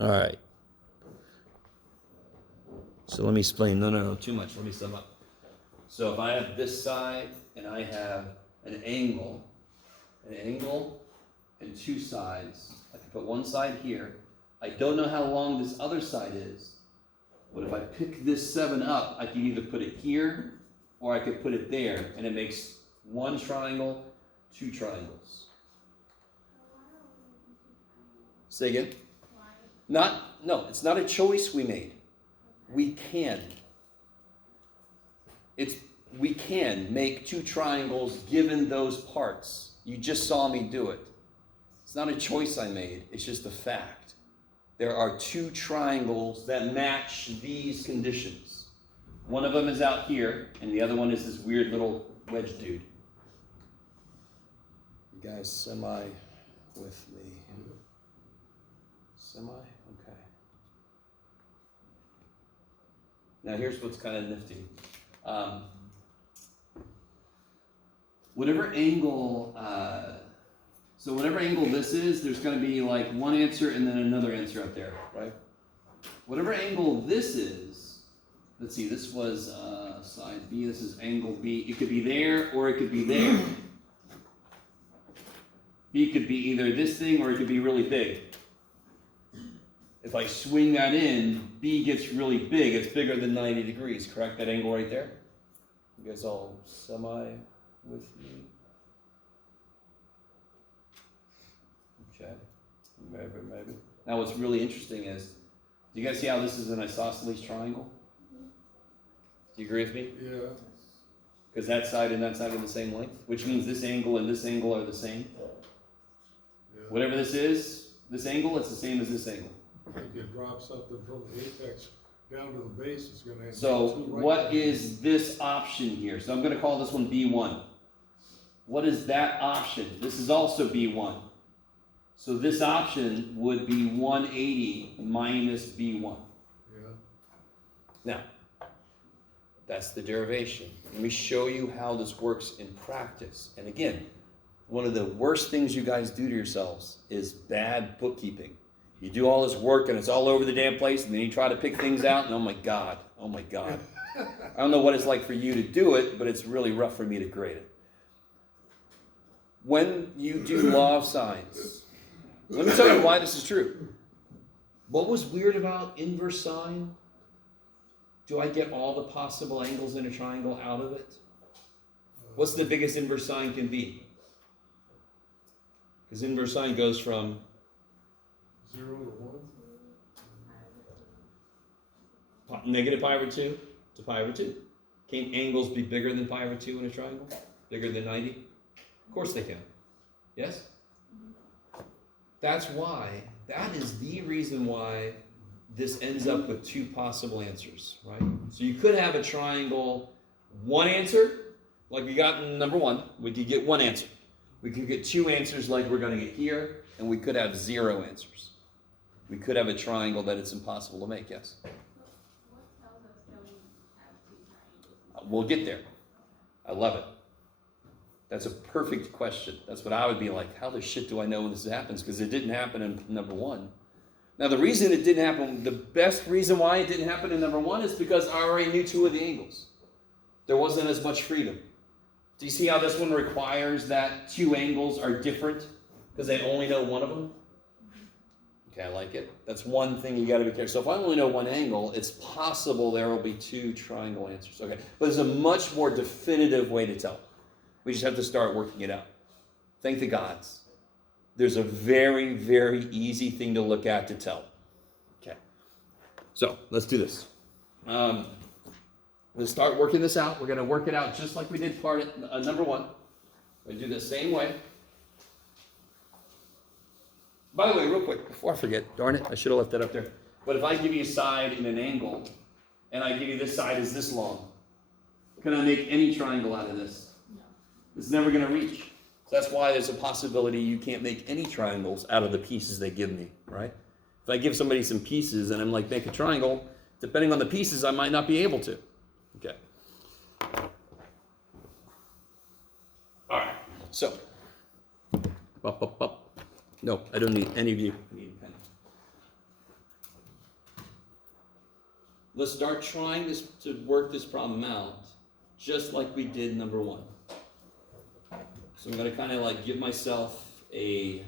All right. So let me explain. No, too much. Let me sum up. So if I have this side and I have an angle and two sides, I can put one side here. I don't know how long this other side is, but if I pick this 7 up, I can either put it here or I could put it there, and it makes one triangle, two triangles. Say again? No, it's not a choice we made. We can make two triangles given those parts. You just saw me do it. It's not a choice I made, it's just a fact. There are two triangles that match these conditions. One of them is out here, and the other one is this weird little wedge dude. You guys semi with me? Semi? Okay. Now here's what's kind of nifty. Whatever angle this is, there's going to be like one answer and then another answer up there, right? Whatever angle this is, let's see, this was side B, this is angle B. It could be there or it could be there. B could be either this thing or it could be really big. If I swing that in, B gets really big. It's bigger than 90 degrees, correct? That angle right there? You guys all semi with me? Okay. Maybe. Now what's really interesting is, do you guys see how this is an isosceles triangle? Do you agree with me? Yeah. Because that side and that side are the same length, which means this angle and this angle are the same. Yeah. Whatever this is, this angle, it's the same as this angle. If you drop something from the apex down to the base, it's going to have So two right what angles. is this option here? So I'm going to call this one B1. What is that option? This is also B1. So this option would be 180 minus B1. Yeah. Now, that's the derivation. Let me show you how this works in practice. And again, one of the worst things you guys do to yourselves is bad bookkeeping. You do all this work and it's all over the damn place, and then you try to pick things out, and oh my God. I don't know what it's like for you to do it, but it's really rough for me to grade it. When you do law of sines, let me tell you why this is true. What was weird about inverse sine? Do I get all the possible angles in a triangle out of it? What's the biggest inverse sine can be? Because inverse sine goes from 0 to 1. negative pi over 2 to pi over 2. Can angles be bigger than pi over 2 in a triangle? Bigger than 90? Of course they can. Yes? That is the reason why this ends up with two possible answers, right? So you could have a triangle, one answer, like we got in number 1. We could get one answer. We could get two answers like we're going to get here, and we could have 0 answers. We could have a triangle that it's impossible to make, yes? What tells us that we have two triangles? We'll get there. I love it. That's a perfect question. That's what I would be like. How the shit do I know when this happens? Because it didn't happen in number 1. Now, the reason it didn't happen, the best reason why it didn't happen in number 1 is because I already knew 2 of the angles. There wasn't as much freedom. Do you see how this one requires that 2 angles are different? Because they only know one of them? Okay, I like it. That's one thing you got to be careful. So if I only know one angle, it's possible there will be 2 triangle answers. Okay, but there's a much more definitive way to tell. We just have to start working it out. Thank the gods. There's a very, very easy thing to look at to tell. Okay, so let's do this. Let's start working this out. We're going to work it out just like we did part number 1. We're going to do the same way. By the way, real quick, before I forget, darn it, I should have left that up there. But if I give you a side in an angle, and I give you this side is this long, can I make any triangle out of this? No. It's never going to reach. So that's why there's a possibility you can't make any triangles out of the pieces they give me, right? If I give somebody some pieces and I'm like, make a triangle, depending on the pieces, I might not be able to. Okay. All right. So, No, I don't need any of you. I need a pen. let's start trying to work this problem out, just like we did number 1. So I'm going to kind of like give myself a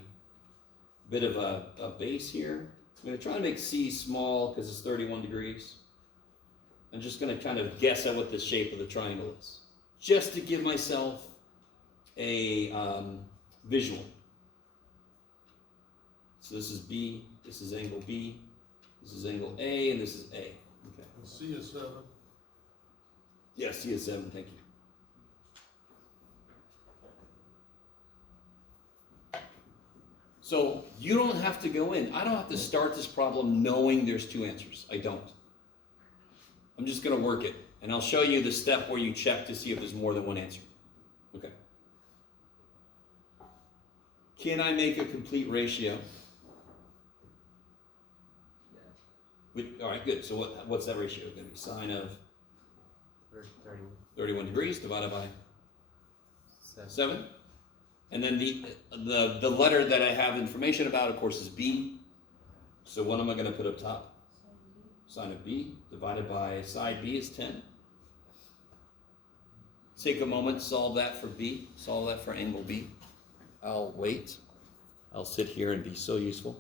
bit of a base here. I'm going to try to make C small because it's 31 degrees. I'm just going to kind of guess at what the shape of the triangle is, just to give myself a visual. So this is B, this is angle B, this is angle A, and this is A. Okay. And C is 7. Yeah, C is 7, thank you. So you don't have to go in. I don't have to start this problem knowing there's 2 answers. I don't. I'm just going to work it. And I'll show you the step where you check to see if there's more than 1 answer. Okay. Can I make a complete ratio? All right, good. So what's that ratio going to be? Sine of 31 degrees divided by 7. And then the letter that I have information about, of course, is B. So what am I going to put up top? Sine of B divided by side B is 10. Take a moment, solve that for B, solve that for angle B. I'll wait. I'll sit here and be so useful.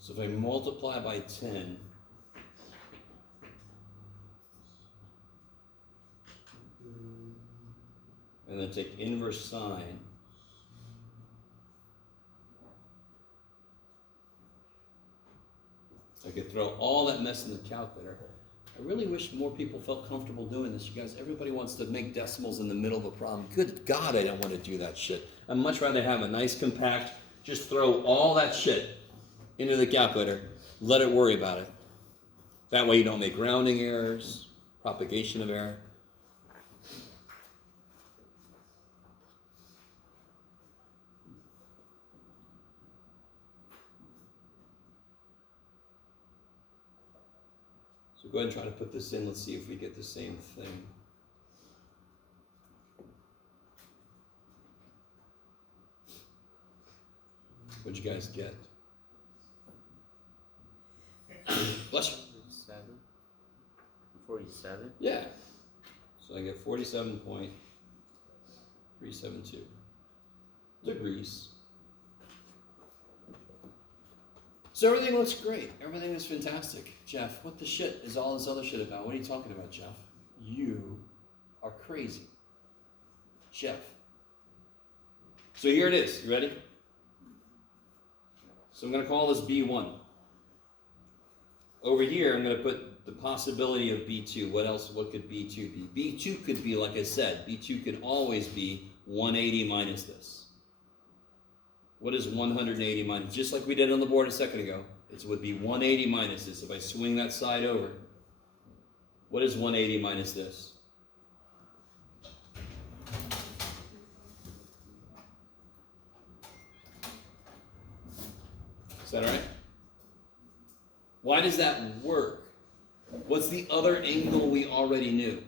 So if I multiply by 10, and then take inverse sine, I could throw all that mess in the calculator. I really wish more people felt comfortable doing this. You guys, everybody wants to make decimals in the middle of a problem. Good God, I don't want to do that shit. I'd much rather have a nice compact, just throw all that shit into the calculator, let it worry about it. That way you don't make rounding errors, propagation of error. So go ahead and try to put this in. Let's see if we get the same thing. What'd you guys get? Bless you. 47? Yeah. So I get 47.372 degrees. So everything looks great. Everything is fantastic. Jeff, what the shit is all this other shit about? What are you talking about, Jeff? You are crazy. Jeff. So here it is. You ready? So I'm going to call this B1. Over here, I'm going to put the possibility of B2. What else? What could B2 be? B2 could be, like I said, B2 could always be 180 minus this. What is 180 minus? Just like we did on the board a second ago. It would be 180 minus this. If I swing that side over, what is 180 minus this? Is that all right? Why does that work? What's the other angle we already knew?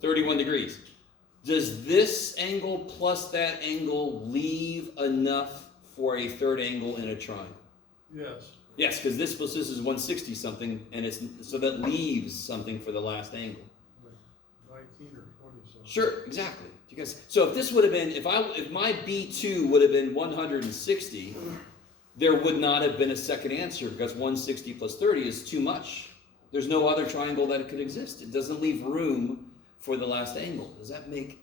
31 degrees. Does this angle plus that angle leave enough for a third angle in a triangle? Yes. Yes, because this plus this is 160 something, and it's so that leaves something for the last angle. Like 19 or 20 something. Sure, exactly. You guys, so if this would have been, if my B2 would have been 160, there would not have been a second answer because 160 plus 30 is too much. There's no other triangle that could exist. It doesn't leave room for the last angle. Does that make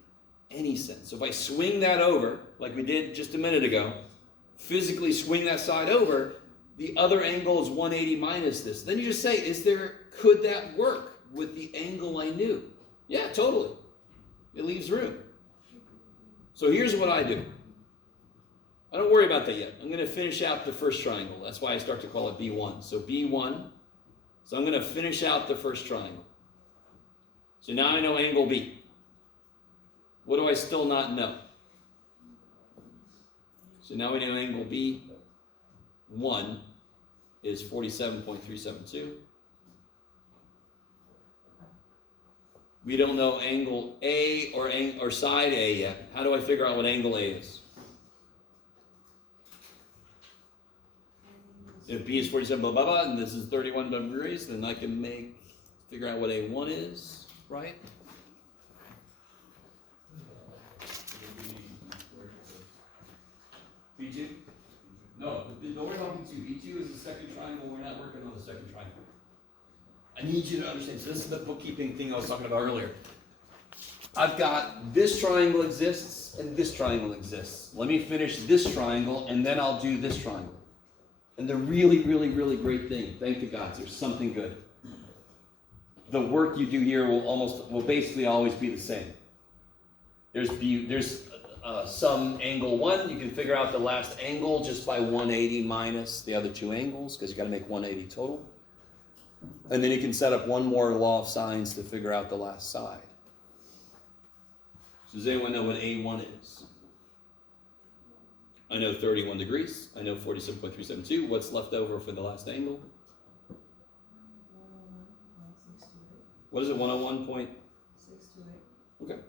any sense? So if I swing that over, like we did just a minute ago, physically swing that side over, the other angle is 180 minus this. Then you just say, could that work with the angle I knew? Yeah, totally. It leaves room. So here's what I do. I don't worry about that yet. I'm going to finish out the first triangle. That's why I start to call it B1. So B1. So I'm going to finish out the first triangle. So now I know angle B. What do I still not know? So now we know angle B1 is 47.372. We don't know angle A or side A yet. How do I figure out what angle A is? If B is 47 blah blah blah and this is 31 degrees, then I can figure out what A1 is, right? B2? No, don't worry about B2. B2 is the second triangle. We're not working on the second triangle. I need you to understand. So this is the bookkeeping thing I was talking about earlier. I've got this triangle exists and this triangle exists. Let me finish this triangle and then I'll do this triangle. And the really, really, really great thing, thank the gods, there's something good. The work you do here will basically always be the same. There's some angle 1. You can figure out the last angle just by 180 minus the other two angles, because you got to make 180 total. And then you can set up one more law of sines to figure out the last side. So does anyone know what A1 is? I know 31 degrees. I know 47.372. What's left over for the last angle? What is it? 101.628. Okay.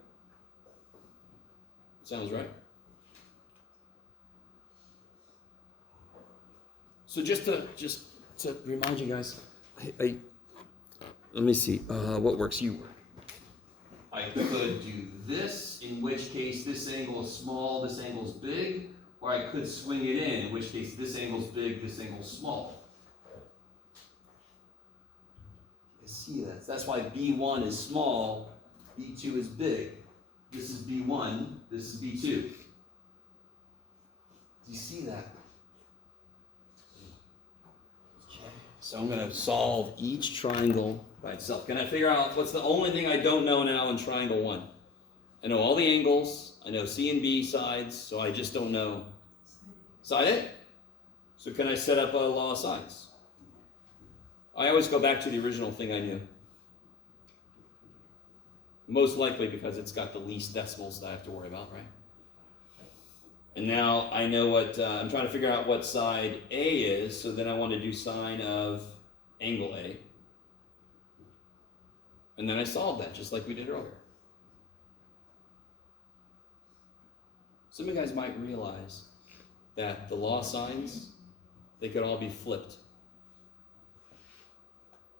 Sounds right. So just to remind you guys, let me see what works. I could do this, in which case this angle is small, this angle is big, or I could swing it in which case this angle is big, this angle is small. You see that? That's why B1 is small, B2 is big. This is B1, this is B2. Do you see that? Okay. So I'm going to solve each triangle by itself. Can I figure out what's the only thing I don't know now in triangle 1? I know all the angles, I know C and B sides, so I just don't know side A. So can I set up a law of sines? I always go back to the original thing I knew. Most likely because it's got the least decimals that I have to worry about, right? And now I know what, I'm trying to figure out what side A is, so then I want to do sine of angle A. And then I solved that, just like we did earlier. Some of you guys might realize that the law of sines, they could all be flipped.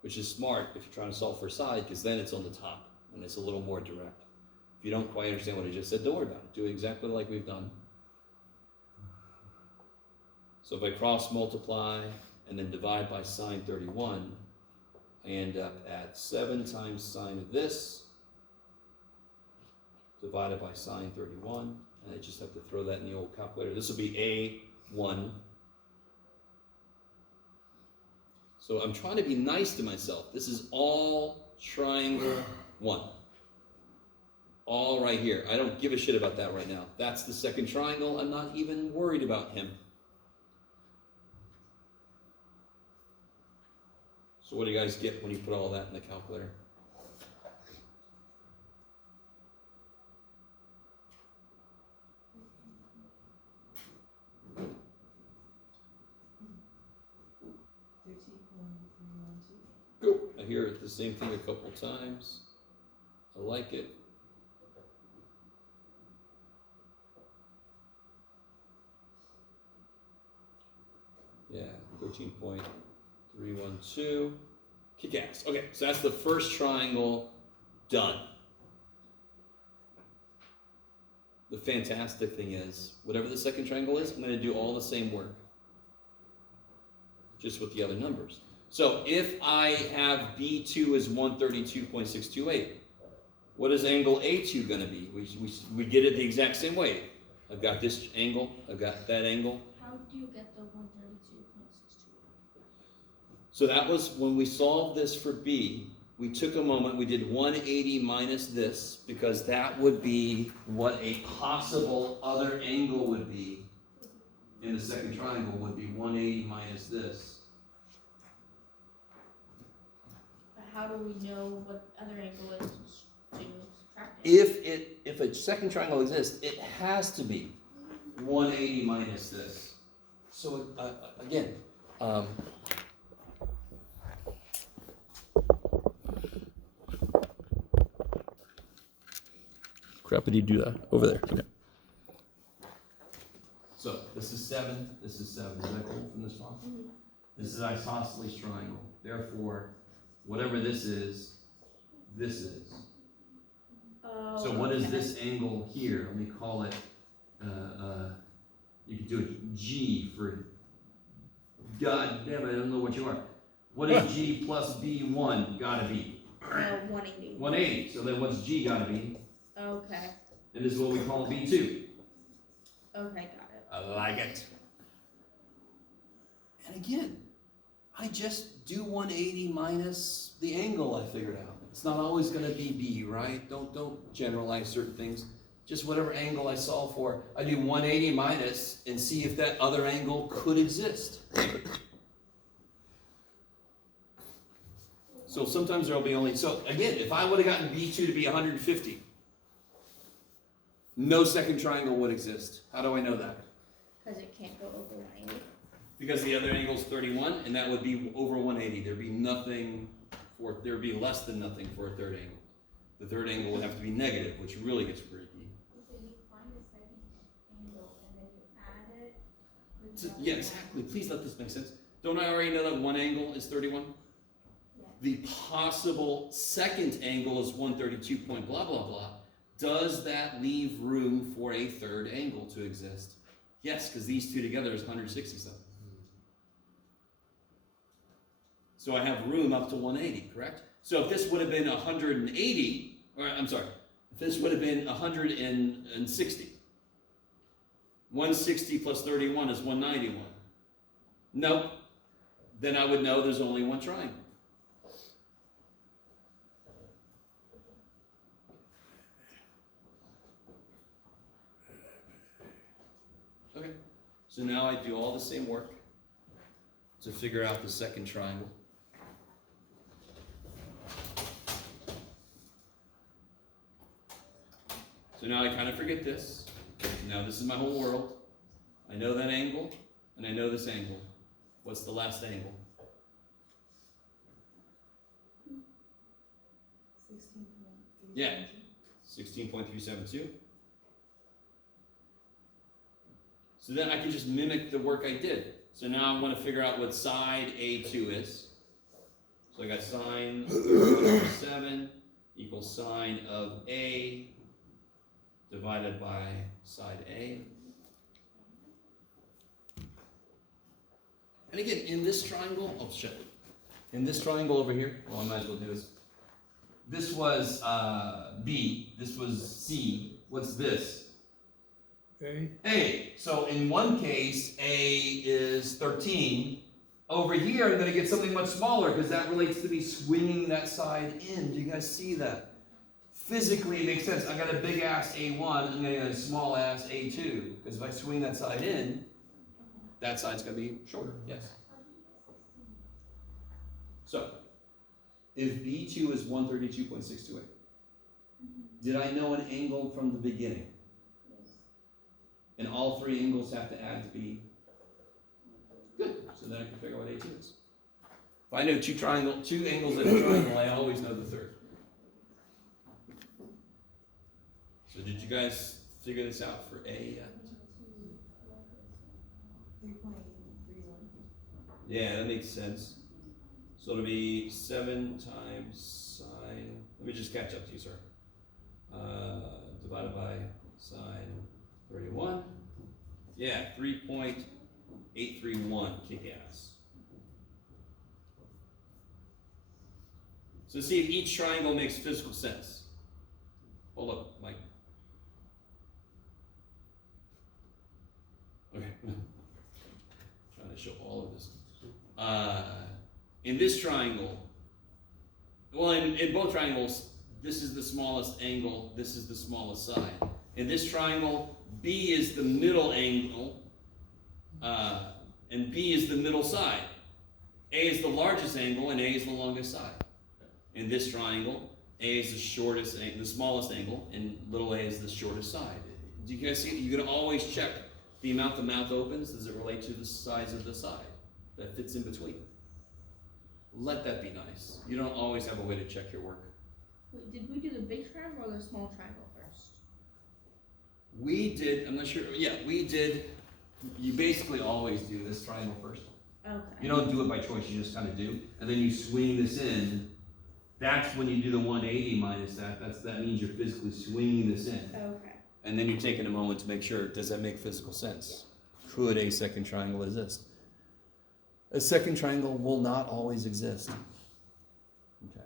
Which is smart if you're trying to solve for side, because then it's on the top, and it's a little more direct. If you don't quite understand what I just said, don't worry about it. Do it exactly like we've done. So if I cross multiply and then divide by sine 31, I end up at 7 times sine of this, divided by sine 31, and I just have to throw that in the old calculator. This will be A1. So I'm trying to be nice to myself. This is all triangle 1. All right here. I don't give a shit about that right now. That's the second triangle. I'm not even worried about him. So what do you guys get when you put all that in the calculator? Cool. I hear it the same thing a couple times. I like it. Yeah, 13.312. Kick ass. Okay, so that's the first triangle done. The fantastic thing is, whatever the second triangle is, I'm going to do all the same work, just with the other numbers. So if I have B2 as 132.628, what is angle A2 going to be? We get it the exact same way. I've got this angle, I've got that angle. How do you get the 132.62? So that was when we solved this for B. we took a moment, we did 180 minus this, because that would be what a possible other angle would be in the second triangle, would be 180 minus this. But how do we know what other angle is to subtract it? If a second triangle exists, it has to be 180 minus this. So again, crap, did you do that? Over there. Okay. So this is 7, this is 7. Is that cool from this one? Mhm. This is isosceles triangle. Therefore, whatever this is, this is. Oh, So what is okay. this angle here? Let me call it, you could do it G for, God damn it, I don't know what you are. What is G plus B1 gotta be? 180. 180. So then what's G gotta be? Okay. And this is what we call B2. Okay, got it. I like it. And again, I just do 180 minus the angle I figured out. It's not always going to be B, right? Don't generalize certain things. Just whatever angle I solve for, I do 180 minus and see if that other angle could exist. So sometimes there'll be only, so again, if I would have gotten B2 to be 150, no second triangle would exist. How do I know that? Because it can't go over 180. Because the other angle is 31, and that would be over 180. There'd be nothing for, there'd be less than nothing for a third angle. The third angle would have to be negative, which really gets freaky. So you find the second angle and then you add it with So, the yeah, other exactly. Please let this make sense. Don't I already know that one angle is 31? Yeah. The possible second angle is 132 point blah, blah, blah. Does that leave room for a third angle to exist? Yes, because these two together is 160 something. So I have room up to 180, correct? So if this would have been 180, or I'm sorry, if this would have been 160, 160 plus 31 is 191. Nope. Then I would know there's only one triangle. Okay, so now I do all the same work to figure out the second triangle. So now I kind of forget this. Now this is my whole world. I know that angle, and I know this angle. What's the last angle? 16.3. Yeah. 16.372. So then I can just mimic the work I did. So now I want to figure out what side A2 is. So I got sine of 7 equals sine of A divided by side A. And again, in this triangle, oh shit. In this triangle over here, well, I might as well do this. This was B, this was C. What's this? A, A. So in one case, A is 13. Over here, I'm going to get something much smaller because that relates to me swinging that side in. Do you guys see that? Physically, it makes sense. I got a big ass A1, I'm going to get a small ass A2. Because if I swing that side in, that side's going to be shorter. Yes. So, if B2 is 132.628, did I know an angle from the beginning? And all three angles have to add to be good. So then I can figure out what A2 is. If I know two angles in a triangle, I always know the third. So did you guys figure this out for A yet? 3.31. Yeah, that makes sense. So it'll be 7 times sine, let me just catch up to you, sir. Divided by sine 31. Yeah, 3.831, kick ass. So see if each triangle makes physical sense. Hold up, Mike. Okay. Trying to show all of this. In this triangle, Well, in both triangles, this is the smallest angle, this is the smallest side. In this triangle, B is the middle angle, and B is the middle side. A is the largest angle, and A is the longest side. In this triangle, A is the smallest angle, and little a is the shortest side. Do you guys see? You're going to always check the amount the mouth opens. Does it relate to the size of the side that fits in between? Let that be nice. You don't always have a way to check your work. Wait, did we do the big triangle or the small triangle first? We did, I'm not sure, yeah, we did, you basically always do this triangle first. Okay. You don't do it by choice, you just kind of do, and then you swing this in. That's when you do the 180 minus that, that means you're physically swinging this in. Okay. And then you're taking a moment to make sure, does that make physical sense? Could a second triangle exist? A second triangle will not always exist. Okay.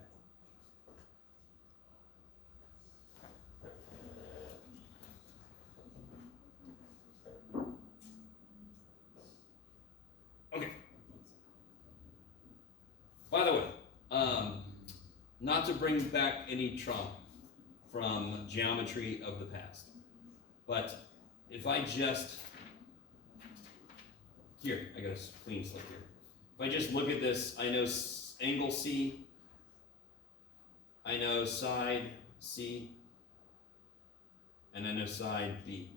Okay. By the way, not to bring back any trauma from geometry of the past, but if I just, here, I got a clean slip here. If I just look at this, I know angle C, I know side C, and I know side B.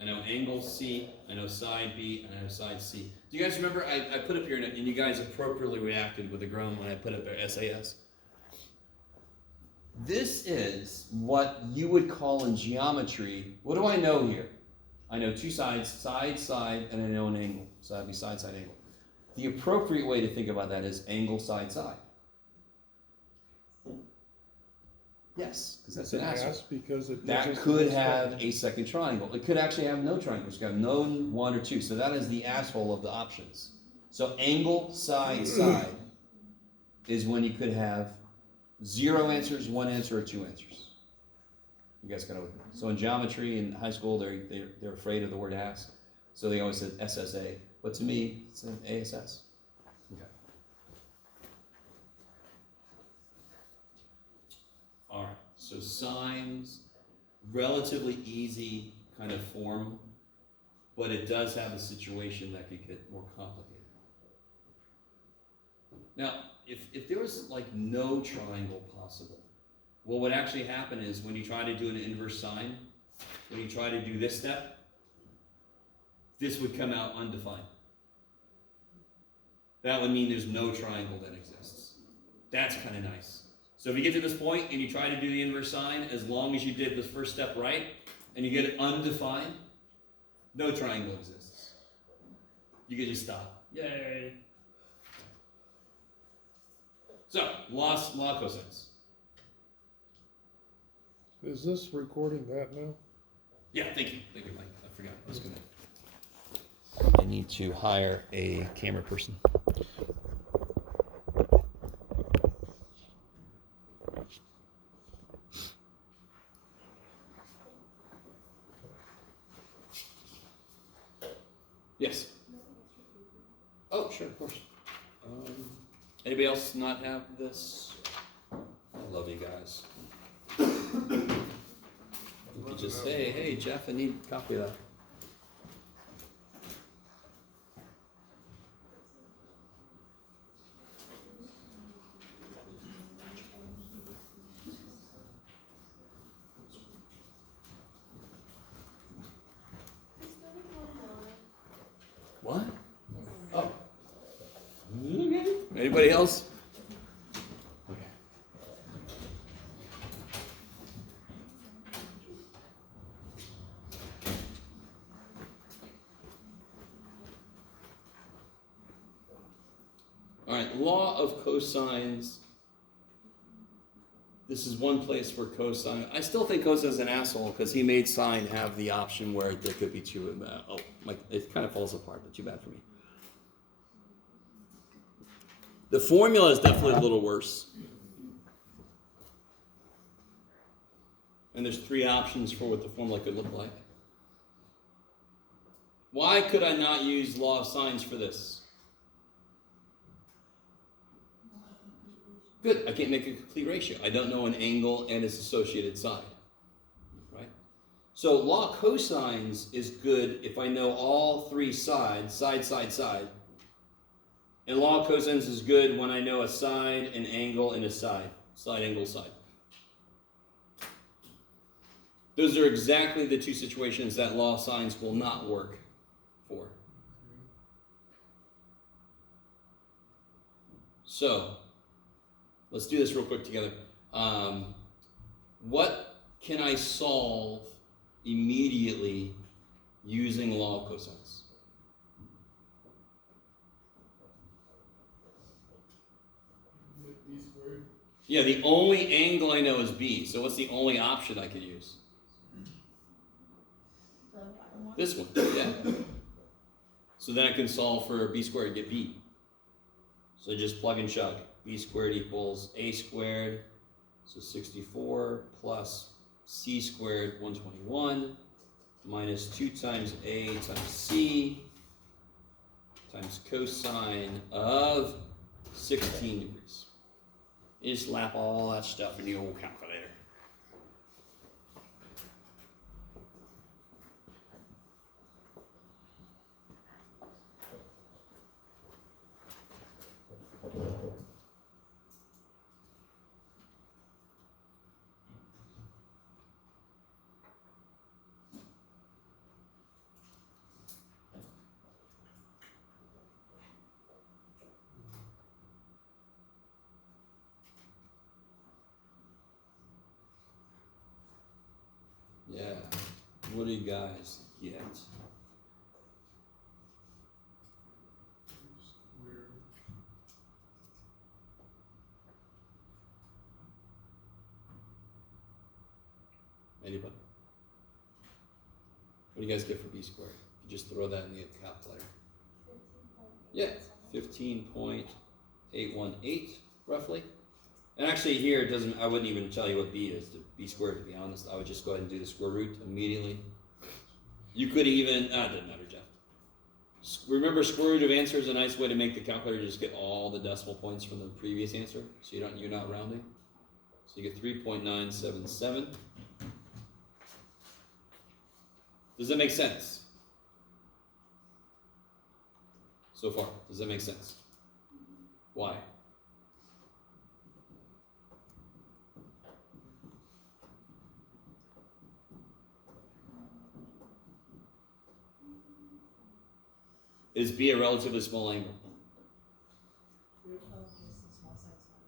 I know angle C, I know side B, and I know side C. Do you guys remember, I put up here, and you guys appropriately reacted with a groan when I put up there SAS. This is what you would call in geometry, what do I know here? I know two sides, side, side, and I know an angle. So that'd be side, side, angle. The appropriate way to think about that is angle, side, side. Yes, because that's an asshole. Because it That just- could have a second triangle. It could actually have no triangles. It could have no one or two. So that is the asshole of the options. So angle, side, side is when you could have 0 answers, 1 answer, or 2 answers. You guys gotta. So in geometry in high school, they're afraid of the word ass, so they always said SSA. But to me, it's an ASS. Okay. All right. So sines, relatively easy kind of form, but it does have a situation that could get more complicated. Now, if there was like no triangle possible, what would actually happen is when you try to do an inverse sine, when you try to do this step, this would come out undefined. That would mean there's no triangle that exists. That's kind of nice. So if you get to this point and you try to do the inverse sine, as long as you did this first step right, and you get it undefined, no triangle exists. You can just stop. Yay! So, law of cosines. Is this recording that now? Yeah, thank you, Mike. I forgot. I was gonna. I need to hire a camera person. Yes. Oh, sure, of course. Anybody else not have this? I love you guys. You could just say, hey, Jeff, I need a copy of that. What? Oh. Okay. Anybody else? Okay. All right, law of cosines. This is one place where cosine. I still think cosine's an asshole because he made sine have the option where there could be two. It kind of falls apart, but too bad for me. The formula is definitely a little worse. And there's 3 options for what the formula could look like. Why could I not use law of sines for this? Good, I can't make a complete ratio. I don't know an angle and its associated side, right? So law of cosines is good if I know all three sides, side, side, side. And law of cosines is good when I know a side, an angle, and a side. Side, angle, side. Those are exactly the two situations that law of sines will not work for. So, let's do this real quick together. What can I solve immediately using law of cosines? B squared. Yeah, the only angle I know is B. So what's the only option I could use? The bottom one. This one, yeah. So then I can solve for B squared and get B. So just plug and chug. B squared equals A squared, so 64, plus C squared, 121, minus 2 times A times C, times cosine of 16 degrees. You just lap all that stuff in the old calculator. Yeah. What do you guys get? Squared. Anybody? What do you guys get for B squared? You just throw that in the calculator. 15.8. Yeah, 15.818 roughly. And actually here it doesn't, I wouldn't even tell you what B is, to B squared, to be honest. I would just go ahead and do the square root immediately. You could even, it doesn't matter, Jeff. Remember, square root of answer is a nice way to make the calculator just get all the decimal points from the previous answer, so you're not rounding. So you get 3.977. Does that make sense? So far, does that make sense? Why? Is B a relatively small angle?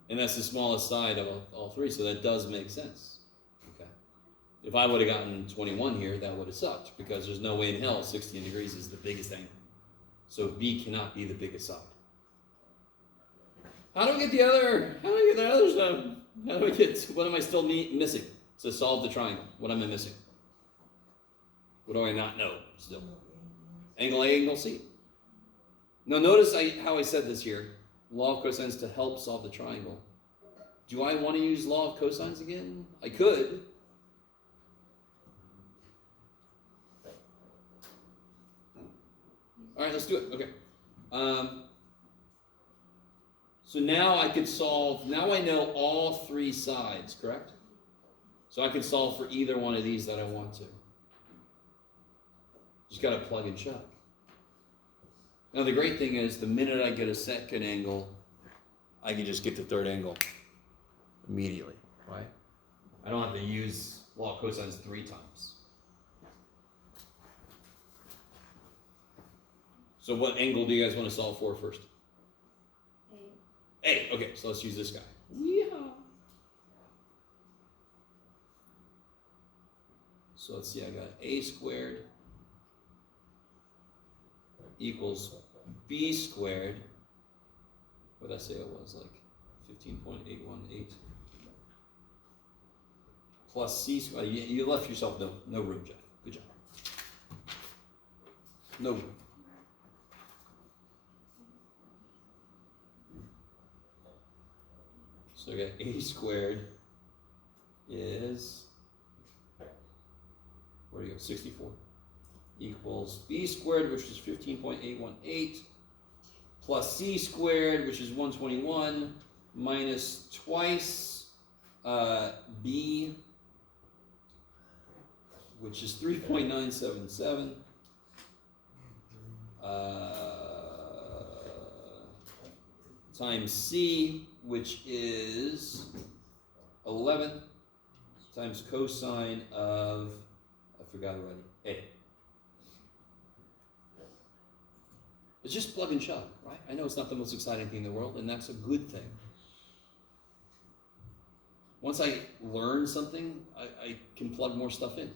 And that's the smallest side of all three, so that does make sense. Okay. If I would have gotten 21 here, that would have sucked, because there's no way in hell 16 degrees is the biggest angle. So B cannot be the biggest side. How do I get the other stuff? How do I get, what am I still missing to solve the triangle? What am I missing? What do I not know still? Angle A, angle C. Now notice how I said this here. Law of cosines to help solve the triangle. Do I want to use law of cosines again? I could. All right, let's do it. Okay. So now I could solve, now I know all three sides, correct? So I can solve for either one of these that I want to. Just got to plug and chug. Now the great thing is, the minute I get a second angle, I can just get the third angle immediately, right? I don't have to use law of cosines 3 times. So what angle do you guys want to solve for first? A. Okay, so let's use this guy. Yeah. So let's see, I got A squared equals B squared. What did I say it was? Like 15.818 plus C squared. You left yourself no room, Jeff. Good job. No room. So I got A squared is, where do you go? 64. Equals B squared, which is 15.818, plus C squared, which is 121, minus twice B, which is 3.977, times C, which is 11, times cosine of, I forgot already, A. It's just plug and chug, right? I know it's not the most exciting thing in the world, and that's a good thing. Once I learn something, I can plug more stuff in.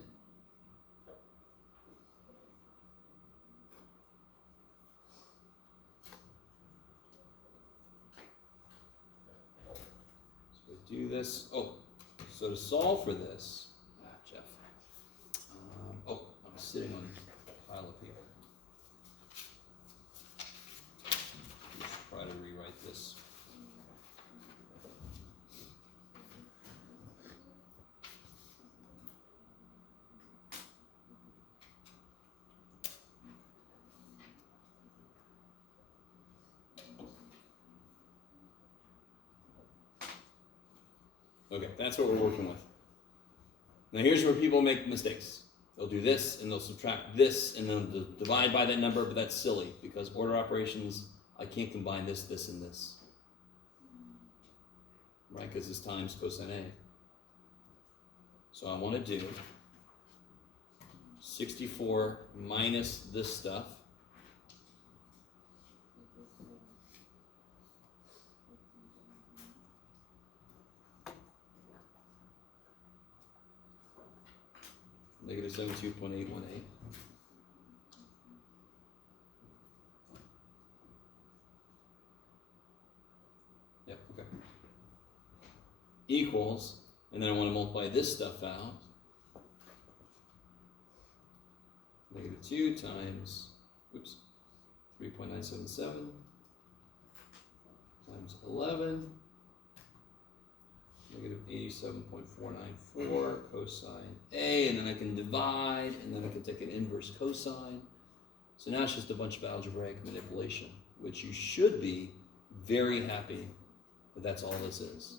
So we do this. Oh, so to solve for this, Jeff. I'm sitting on a pile of paper. Let's try to rewrite this. Okay, that's what we're working with. Now here's where people make mistakes. They'll do this, and they'll subtract this, and then they'll divide by that number, but that's silly, because order operations, I can't combine this, this, and this. Right, because this times cosine A. So I want to do 64 minus this stuff. Negative 72.818. Yep, okay. Equals, and then I want to multiply this stuff out. Negative 2 times, 3.977 times 11. Negative 87.494 cosine A, and then I can divide, and then I can take an inverse cosine. So now it's just a bunch of algebraic manipulation, which you should be very happy that that's all this is.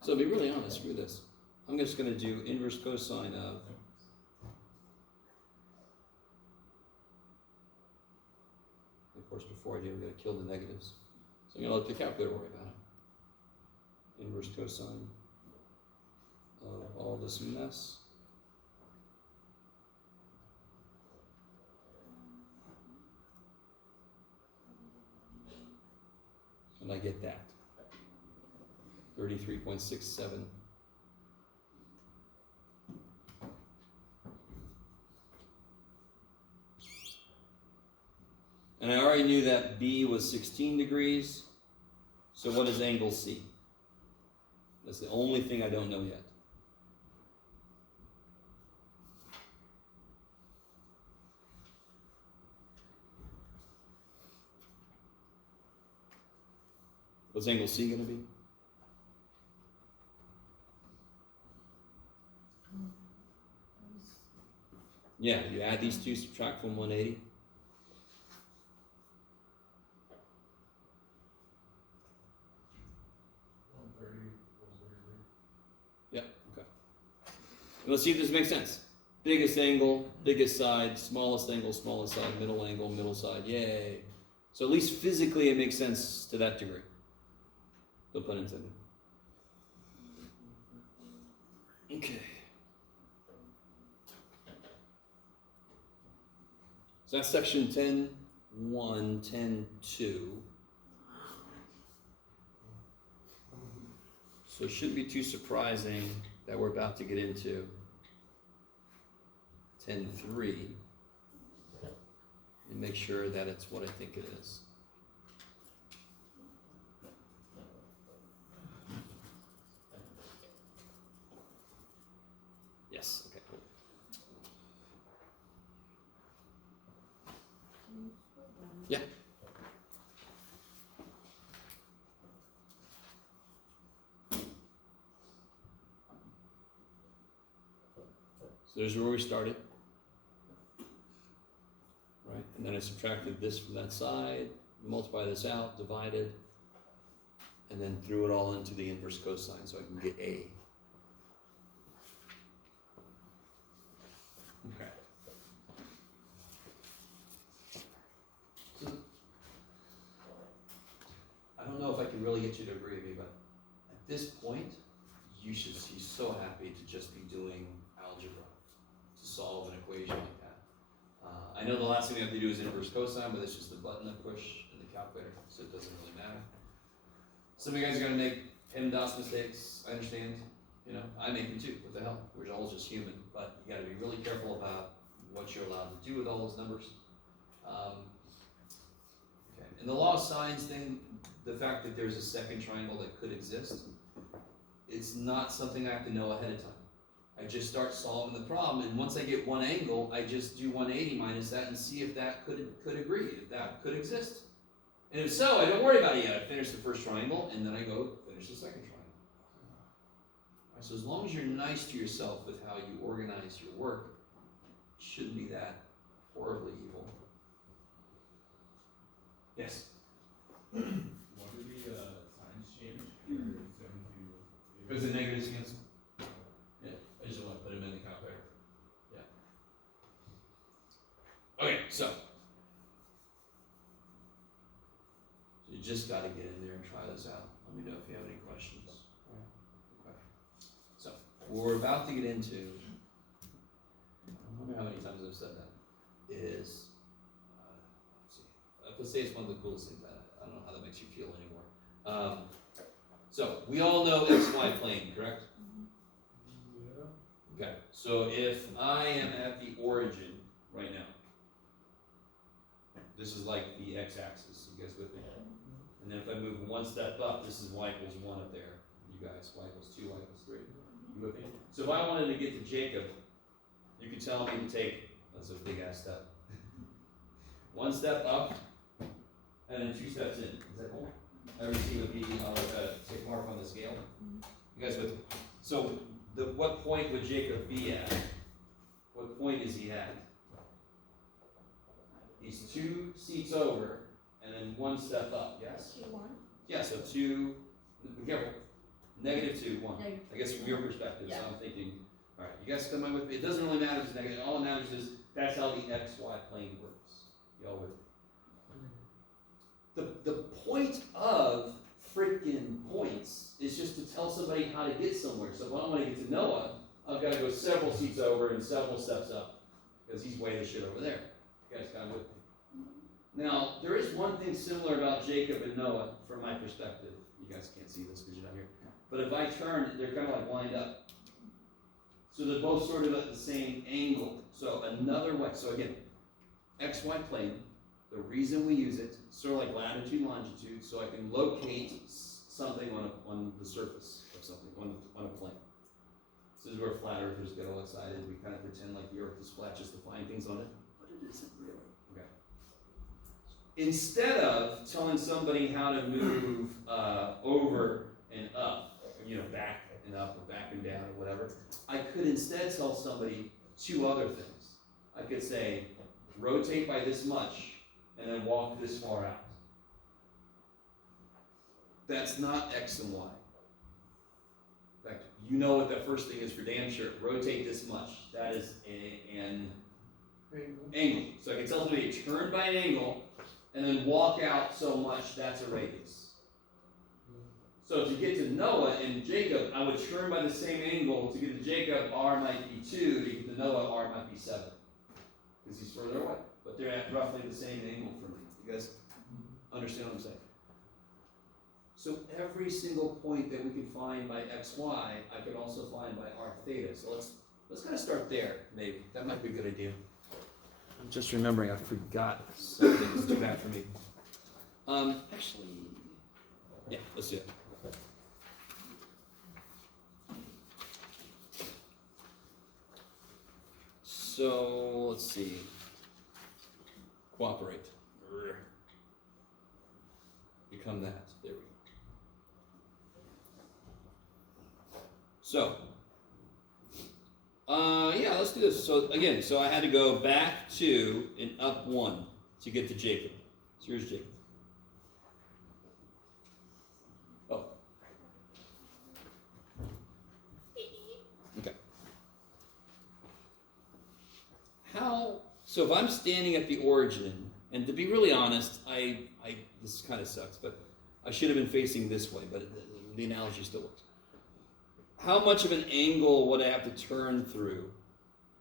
So to be really honest, screw this. I'm just going to do inverse cosine of course, before I do, I'm going to kill the negatives. So I'm going to let the calculator worry about it. Inverse cosine of all this mess. And I get that. 33.67. And I already knew that B was 16 degrees. So what is angle C? That's the only thing I don't know yet. What's angle C going to be? Yeah, you add these two, subtract from 180. Yeah, okay. And let's see if this makes sense. Biggest angle, biggest side, smallest angle, smallest side, middle angle, middle side, yay. So at least physically it makes sense to that degree. No pun intended. Okay. So that's section 10.1, 10.2. So it shouldn't be too surprising that we're about to get into 10.3 and make sure that it's what I think it is. Yes, okay, cool. Yeah. So there's where we started. Right, and then I subtracted this from that side, multiply this out, divided, and then threw it all into the inverse cosine so I can get A. Okay. So, I don't know if I can really get you to agree with me, but at this point, you should be so happy to just be doing algebra to solve an equation like that. I know the last thing we have to do is inverse cosine, but it's just the button to push in the calculator, so it doesn't really matter. Some of you guys are gonna make PEMDAS mistakes, I understand. You know, I make them too, what the hell? We're all just human, but you gotta be really careful about what you're allowed to do with all those numbers. Okay. And the law of sines thing, the fact that there's a second triangle that could exist, it's not something I have to know ahead of time. I just start solving the problem, and once I get one angle, I just do 180 minus that and see if that could agree, if that could exist. And if so, I don't worry about it yet. I finish the first triangle, and then I go finish the second triangle. All right, so as long as you're nice to yourself with how you organize your work, it shouldn't be that horribly evil. Yes? What do the signs change for 7 to Because the negatives against them. Yeah, I just want to put them in the calculator. Yeah. Okay, so you just got to get in there and try this out. Let me know if you have any questions. Okay. So what we're about to get into, I wonder how many times I've said that, is, let's see, let's say it's one of the coolest things. I don't know how that makes you feel anymore. So we all know XY plane, correct? Yeah. Okay, so if I am at the origin right now, this is like the x-axis, you guys with me? And then if I move one step up, this is y equals 1 up there. You guys, y equals 2, y equals 3. You with me? So if I wanted to get to Jacob, you could tell me to take, that's a big ass step. 1 step up, and then 2 steps in. Is that cool? Everything would be like a tick mark on the scale. You guys with me? So what point would Jacob be at? What point is he at? He's 2 seats over, and then 1 step up, yes? 2, 1. Yeah, so 2, be careful, -2, 1. Negative. I guess from your perspective, Yeah. so I'm thinking, all right, you guys come up with me. It doesn't really matter if it's negative. All that matters is that's how the XY plane works. Y'all with me? The point of freaking points is just to tell somebody how to get somewhere. So if I want to get to Noah, I've got to go several seats over and several steps up because he's way the shit over there. You guys kind of with me? Now, there is one thing similar about Jacob and Noah from my perspective. You guys can't see this because you're not here. But if I turn, they're kind of like lined up. So they're both sort of at the same angle. So another way, so again, XY plane, the reason we use it, sort of like latitude, longitude, so I can locate something on the surface of something, on a plane. This is where flat earthers get all excited. We kind of pretend like the earth is flat just to find things on it, but it isn't really. Okay. Instead of telling somebody how to move over and up, back and up or back and down or whatever, I could instead tell somebody 2 other things. I could say, rotate by this much, and then walk this far out. That's not X and Y. In fact, you know what that first thing is for damn sure. Rotate this much. That is an angle. So I can tell somebody to turn by an angle, and then walk out so much, that's a radius. So to get to Noah and Jacob, I would turn by the same angle. To get to Jacob, R might be 2. To get to Noah, R might be 7. Because he's further away. But they're at roughly the same angle for me. You guys understand what I'm saying? So every single point that we can find by XY, I could also find by R theta. So let's kind of start there, maybe. That might be a good idea. I'm just remembering I forgot something. It's too bad for me. Actually, yeah, let's do it. So let's see. Cooperate. Become that. There we go. So, yeah, Yeah, let's do this. So again, so I had to go back 2 and up 1 to get to Jacob. So here's Jacob. Oh. Okay. So if I'm standing at the origin, and to be really honest, this kind of sucks, but I should have been facing this way, but the analogy still works. How much of an angle would I have to turn through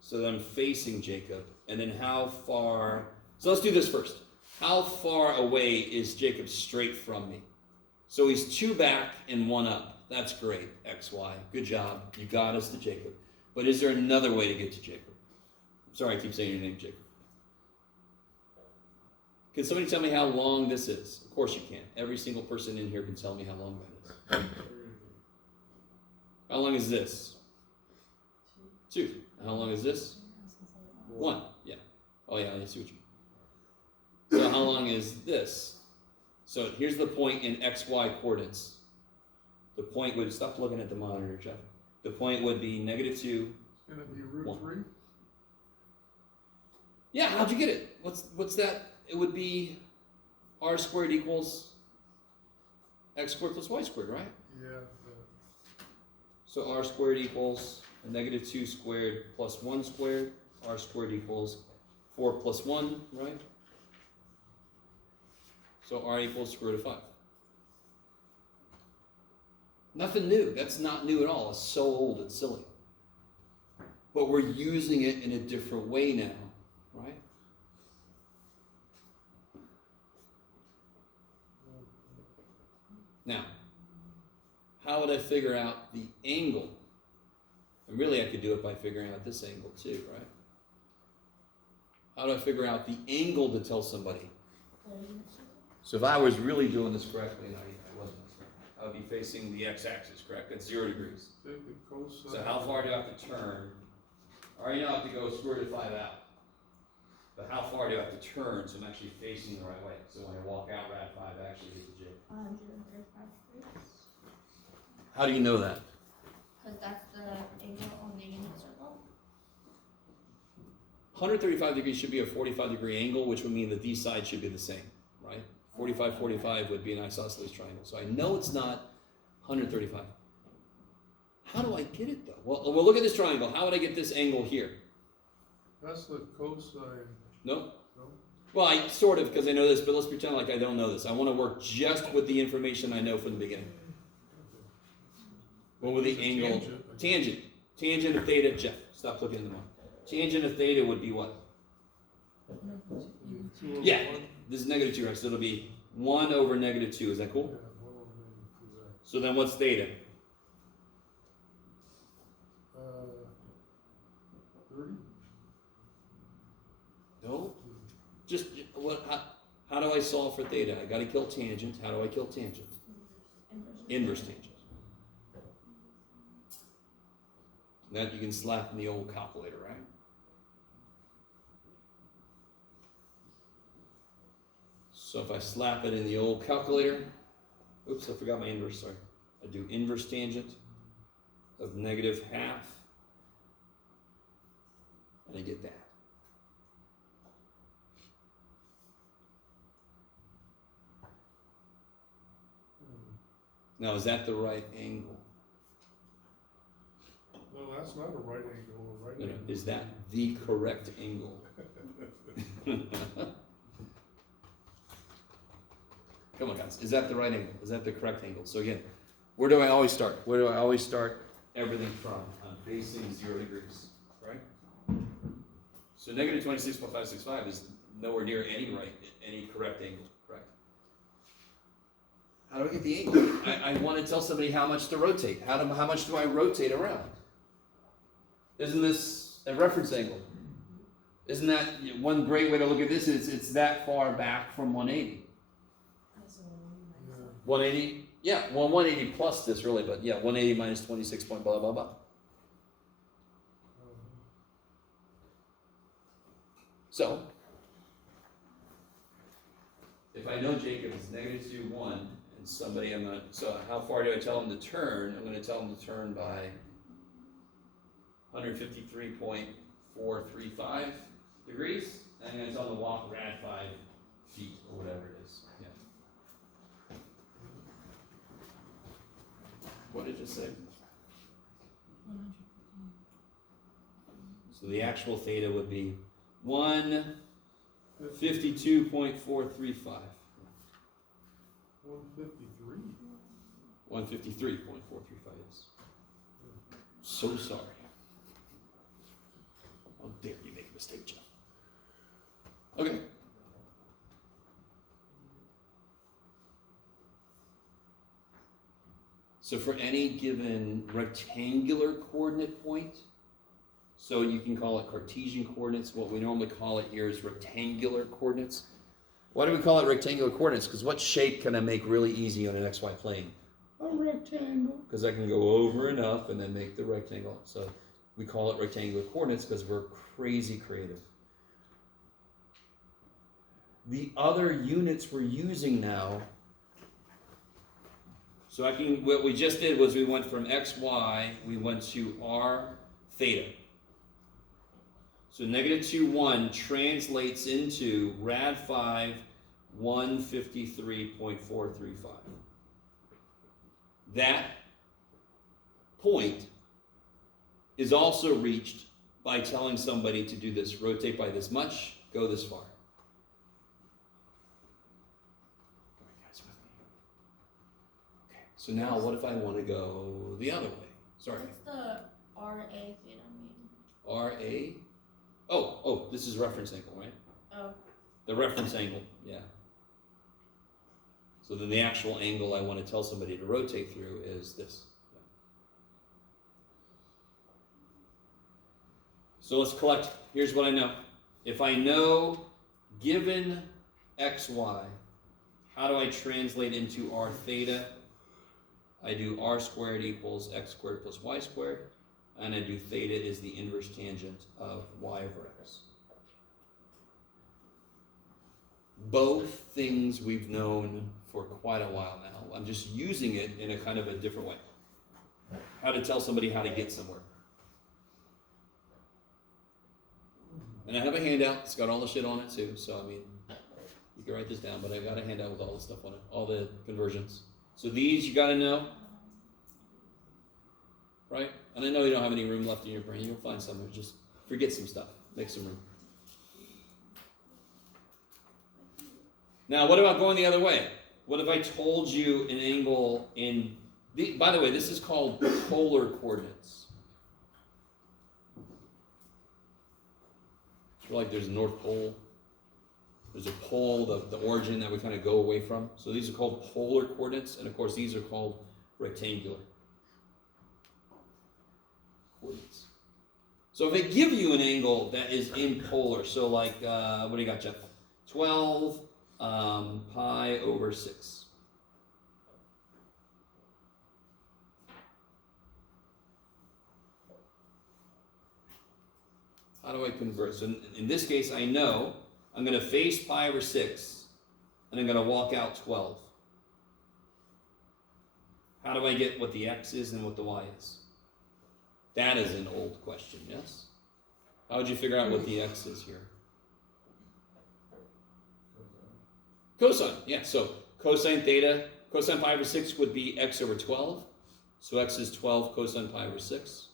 so that I'm facing Jacob? And then how far, so let's do this first. How far away is Jacob straight from me? So he's 2 back and 1 up. That's great, X, Y. Good job. You got us to Jacob. But is there another way to get to Jacob? Sorry, I keep saying your name, Jacob. Can somebody tell me how long this is? Of course you can. Every single person in here can tell me how long that is. How long is this? 2. How long is this? 1. Yeah. Oh yeah, I see what you mean. So how long is this? So here's the point in XY coordinates. The point would, stop looking at the monitor, Jeff. The point would be -2. It's gonna be root 1. 3? Yeah, how'd you get it? What's that? It would be r squared equals x squared plus y squared, right? Yeah. So r squared equals a -2 squared plus 1 squared. R squared equals 4 plus 1, right? So r equals square root of 5. Nothing new. That's not new at all. It's so old, it's silly. But we're using it in a different way now, right? Now, how would I figure out the angle? And really, I could do it by figuring out this angle too, right? How do I figure out the angle to tell somebody? So if I was really doing this correctly, and I wasn't, I would be facing the x-axis, correct? That's 0 degrees. Take the cosine. So how far do I have to turn? I already know I have to go square root of 5 out. But how far do I have to turn so I'm actually facing the right way? So when I walk out rad 5, I actually hit the J. 135 degrees. How do you know that? Because that's the angle on the unit circle. 135 degrees should be a 45 degree angle, which would mean that these sides should be the same, right? 45, 45 would be an isosceles triangle. So I know it's not 135. How do I get it though? Well, look at this triangle. How would I get this angle here? That's the cosine. No? No? Well, I sort of, because I know this, but let's pretend like I don't know this. I want to work just with the information I know from the beginning. What would the It's a angle? tangent. Tangent of theta, Jeff. Stop looking at the mark. Tangent of theta would be what? 2 over Yeah, 1? this is -2, right? So it'll be 1 over -2. Is that Yeah, cool? 1 over -2x. So then what's theta? 30? No. Just what? How do I solve for theta? I got to kill tangent. How do I kill tangent? Inverse tangent. That you can slap in the old calculator, right? So if I slap it in the old calculator, oops, I forgot my inverse, sorry. I do inverse tangent of -1/2, and I get that. Now, is that the right angle? No, that's not a right angle. A right No, no, angle. is that the correct angle? Come on, guys. Is that the right angle? Is that the correct angle? So again, where do I always start? Where do I always start everything from? I'm facing 0 degrees, right? So -26.565 is nowhere near any correct angle, correct? How do I get the angle? I want to tell somebody how much to rotate. How much do I rotate around? Isn't this a reference angle? Isn't that one great way to look at this? Is it's that far back from 180. Yeah. 180? Yeah, well, 180 plus this really, but yeah, 180 minus 26 point blah, blah, blah. So, if I know Jacob is -2, 1, and somebody so how far do I tell him to turn? I'm going to tell him to turn by 153.5 .435 degrees, and then it's on the walk rad 5 feet, or whatever it is. Yeah. What did it say? So the actual theta would be 152.435. 153. 153.435 is. So sorry. How dare you make a mistake, Jeff? Okay. So for any given rectangular coordinate point, so you can call it Cartesian coordinates, what we normally call it here is rectangular coordinates. Why do we call it rectangular coordinates? Because what shape can I make really easy on an XY plane? A rectangle. Because I can go over enough and then make the rectangle. So we call it rectangular coordinates because we're crazy creative. The other units we're using now, so what we just did was we went from XY, we went to R theta. So -2, 1 translates into rad 5, 153.435. That point is also reached by telling somebody to do this. Rotate by this much, go this far. All right, guys, with me? Okay, so now what if I want to go the other way? Sorry. What's the RA theta mean? RA? Oh, this is reference angle, right? Oh. The reference angle, yeah. So then the actual angle I want to tell somebody to rotate through is this. So let's collect. Here's what I know. If I know given xy, how do I translate into r theta? I do r squared equals x squared plus y squared, and I do theta is the inverse tangent of y over x. Both things we've known for quite a while now. I'm just using it in a kind of a different way. How to tell somebody how to get somewhere. And I have a handout, it's got all the shit on it too, so I mean, you can write this down, but I got a handout with all the stuff on it, all the conversions. So these you gotta know, right? And I know you don't have any room left in your brain, you'll find somewhere, just forget some stuff, make some room. Now, what about going the other way? What if I told you an angle in, by the way, this is called polar coordinates. Like there's a North Pole, there's a pole, the origin that we kind of go away from. So these are called polar coordinates, and of course these are called rectangular coordinates. So if they give you an angle that is in polar, so like, what do you got, Jeff? 12 pi over 6. How do I convert? So in this case, I know I'm going to face pi over 6, and I'm going to walk out 12. How do I get what the x is and what the y is? That is an old question, yes? How would you figure out what the x is here? Cosine, yeah. So cosine theta, cosine pi over 6 would be x over 12. So x is 12 cosine pi over 6.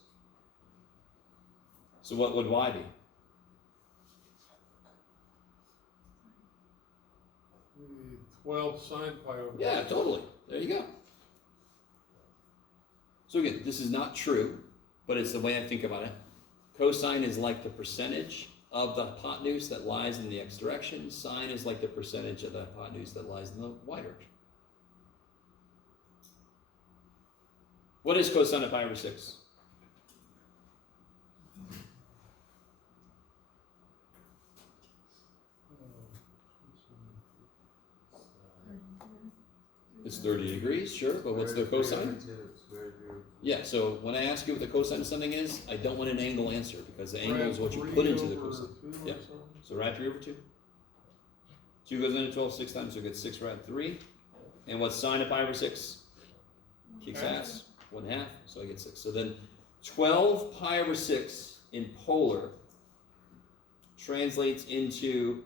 So what would y be? 12 sine pi over. Yeah, totally. There you go. So again, this is not true, but it's the way I think about it. Cosine is like the percentage of the hypotenuse that lies in the x direction. Sine is like the percentage of the hypotenuse that lies in the y direction. What is cosine of pi over 6? It's 30 degrees, sure, but what's the cosine? Yeah, so when I ask you what the cosine of something is, I don't want an angle answer because the angle is what you put into the cosine. Yeah. So rad 3 over 2. 2 goes into 12 6 times, so we get 6 rad 3. And what's sine of pi over 6? Kicks ass. 1/2, so I get 6. So then 12 pi over 6 in polar translates into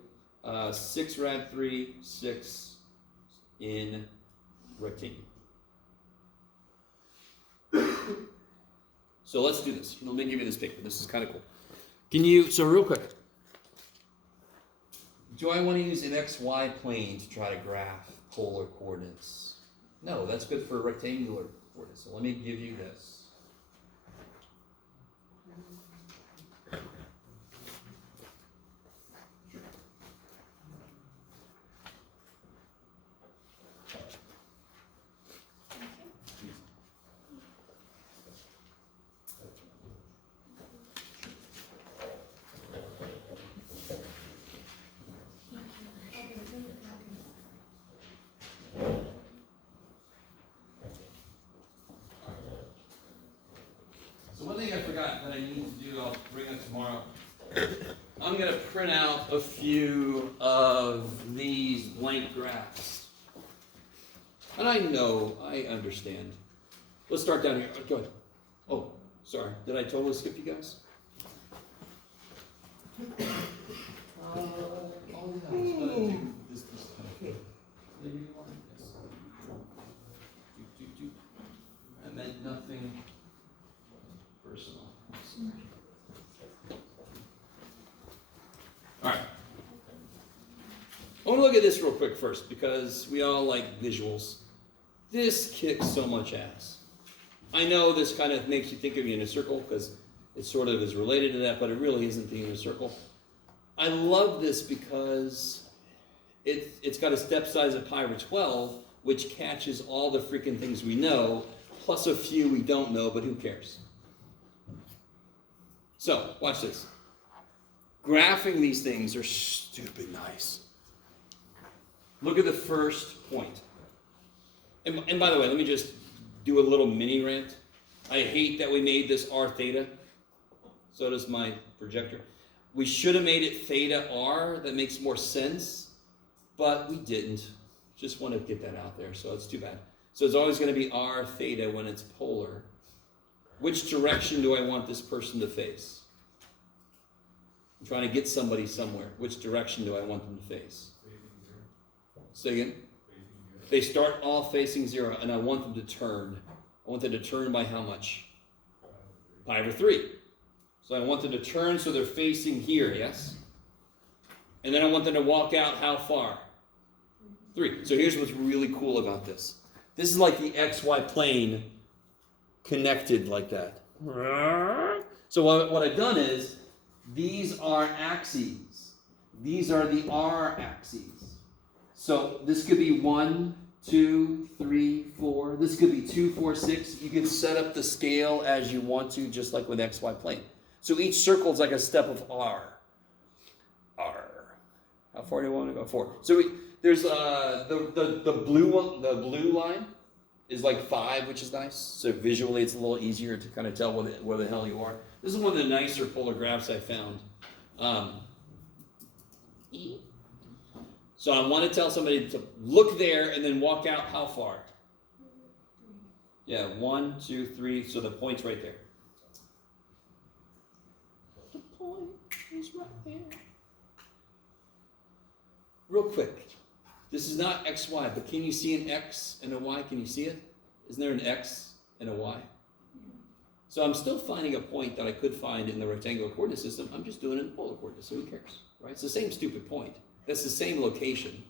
6 rad 3, 6 in rectangle. So let's do this. Let me give you this paper. This is kind of cool. So real quick, do I want to use an XY plane to try to graph polar coordinates? No, that's good for rectangular coordinates. So let me give you this. One thing I forgot that I need to do, I'll bring up tomorrow. I'm going to print out a few of these blank graphs. And I know, I understand. Let's start down here. Go ahead. Oh, sorry. Did I totally skip you guys? I meant nothing personal. All right. I want to look at this real quick first because we all like visuals. This kicks so much ass. I know this kind of makes you think of the inner circle because it sort of is related to that, but it really isn't the inner circle. I love this because it's got a step size of pi over 12, which catches all the freaking things we know, plus a few we don't know, but who cares? So, watch this. Graphing these things are stupid nice. Look at the first point. And by the way, let me just do a little mini rant. I hate that we made this r theta. So does my projector. We should have made it theta r. That makes more sense. But we didn't. Just want to get that out there. So it's too bad. So it's always going to be r theta when it's polar. Which direction do I want this person to face? I'm trying to get somebody somewhere. Which direction do I want them to face? Say again? They start all facing 0, and I want them to turn. I want them to turn by how much? Pi over 3. So I want them to turn so they're facing here, yes? And then I want them to walk out how far? 3. So here's what's really cool about this. This is like the XY plane connected like that. So what I've done is, these are axes. These are the R axes. So this could be 1, 2, 3, 4. This could be 2, 4, 6. You can set up the scale as you want to, just like with XY plane. So each circle is like a step of R. R. How far do you want to go? 4. So there's the blue one. The blue line is like 5, which is nice. So visually, it's a little easier to kind of tell where the hell you are. This is one of the nicer polar graphs I found. So I want to tell somebody to look there and then walk out how far? Yeah, 1, 2, 3. So the point's right there. The point is right there. Real quick. This is not XY, but can you see an X and a Y? Can you see it? Isn't there an X and a Y? So I'm still finding a point that I could find in the rectangular coordinate system. I'm just doing it in polar coordinates, so who cares? Right? It's the same stupid point. That's the same location.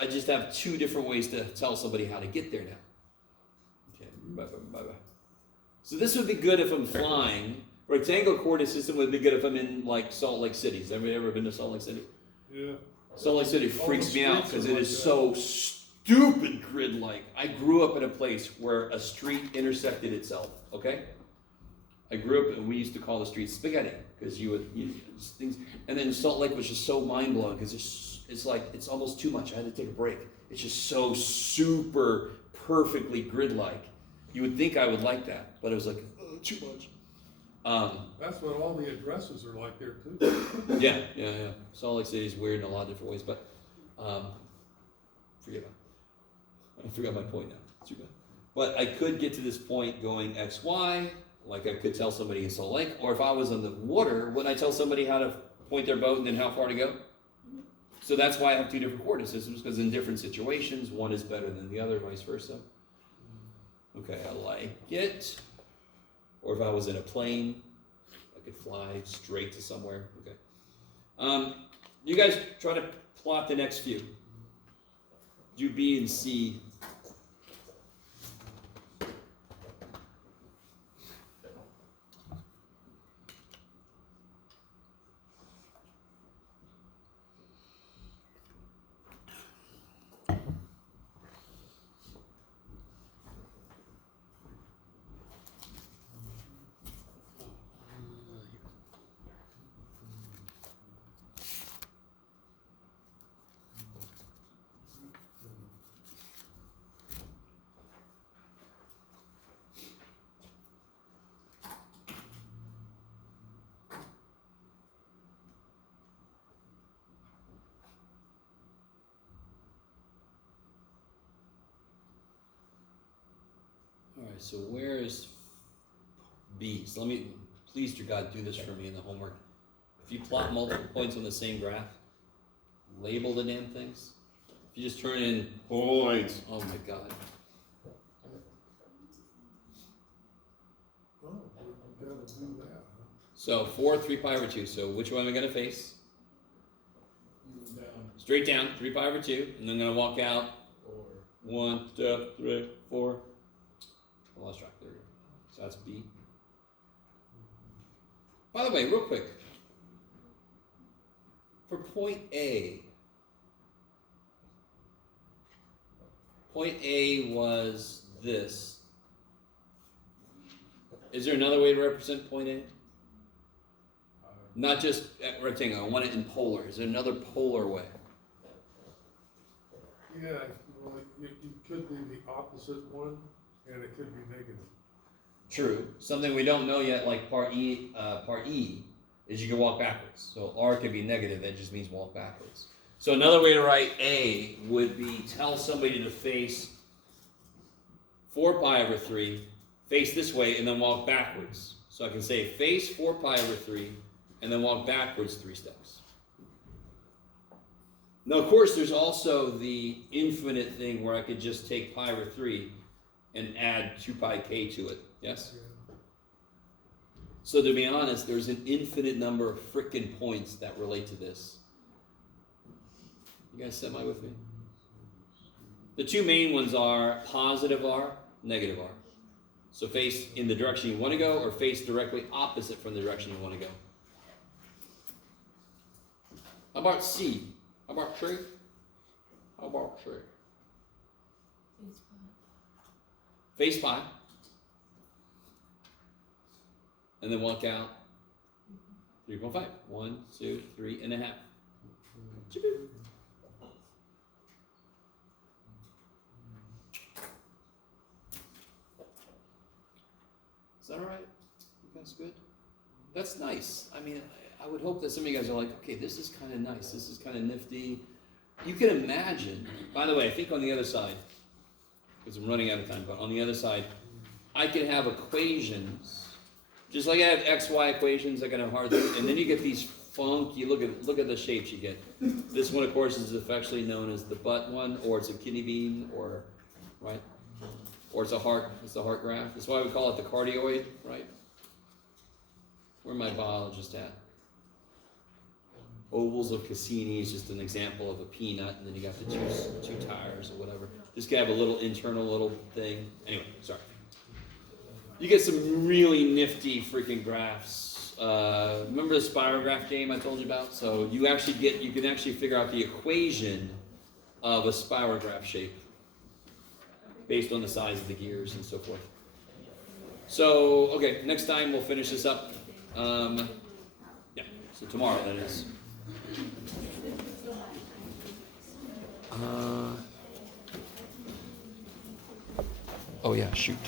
I just have 2 different ways to tell somebody how to get there now. Okay, bye-bye. So this would be good if I'm flying. Rectangular coordinate system would be good if I'm in like Salt Lake City. Has anybody ever been to Salt Lake City? Yeah. Salt Lake City freaks me out because it like is that. so stupid grid-like. I grew up in a place where a street intersected itself, okay? I grew up and we used to call the street spaghetti because things, and then Salt Lake was just so mind-blowing because it's almost too much. I had to take a break. It's just so super perfectly grid-like. You would think I would like that, but it was like, oh, too much. That's what all the addresses are like there too. Yeah. Salt Lake City is weird in a lot of different ways, but I forgot my point now. It's too bad. But I could get to this point going X, Y, like I could tell somebody in Salt Lake, or if I was on the water, would I tell somebody how to point their boat and then how far to go? So that's why I have two different coordinate systems, because in different situations, one is better than the other, vice versa. Okay, I like it. Or if I was in a plane, I could fly straight to somewhere. Okay. You guys try to plot the next few. Do B and C. Alright, so where is B? So let me, please, dear God, do this for me in the homework. If you plot multiple points on the same graph, label the damn things. If you just turn in points, oh my God. Oh, we gotta do that, huh? So 4, 3 pi over 2. So which one am I going to face? Down. Straight down, 3 pi over 2. And then I'm going to walk out. 1, 2, 3, 4. I lost track. There we go. So that's B. By the way, real quick. For point A was this. Is there another way to represent point A? Not just rectangle, I want it in polar. Is there another polar way? Yeah, well, it could be the opposite one, and it could be negative. True. Something we don't know yet, like part E, is you can walk backwards. So R could be negative, that just means walk backwards. So another way to write A would be tell somebody to face 4 pi over 3, face this way, and then walk backwards. So I can say face 4 pi over 3, and then walk backwards 3 steps. Now, of course, there's also the infinite thing where I could just take pi over 3 and add 2 pi k to it. Yes? Yeah. So to be honest, there's an infinite number of frickin' points that relate to this. You guys semi with me? The two main ones are positive R, negative R. So face in the direction you want to go, or face directly opposite from the direction you want to go. How about C? How about tree? How about tree? Face pi. And then walk out 3.5. 1, 2, 3.5. Is that all right? That's good? That's nice. I mean, I would hope that some of you guys are like, okay, this is kind of nice. This is kind of nifty. You can imagine. By the way, I think on the other side, because I'm running out of time, but on the other side, I can have equations. Just like I have XY equations, I can have hard things, and then you get these funky, look at the shapes you get. This one, of course, is affectionately known as the butt one, or it's a kidney bean, or, right? Or it's a heart graph. That's why we call it the cardioid, right? Where my biologist at? Ovals of Cassini is just an example of a peanut, and then you got the two tires or whatever. This guy have a little internal little thing. Anyway, sorry. You get some really nifty freaking graphs. Remember the spirograph game I told you about? So you can actually figure out the equation of a spirograph shape based on the size of the gears and so forth. So, okay, next time we'll finish this up. Yeah, so tomorrow that is. Oh yeah, shoot.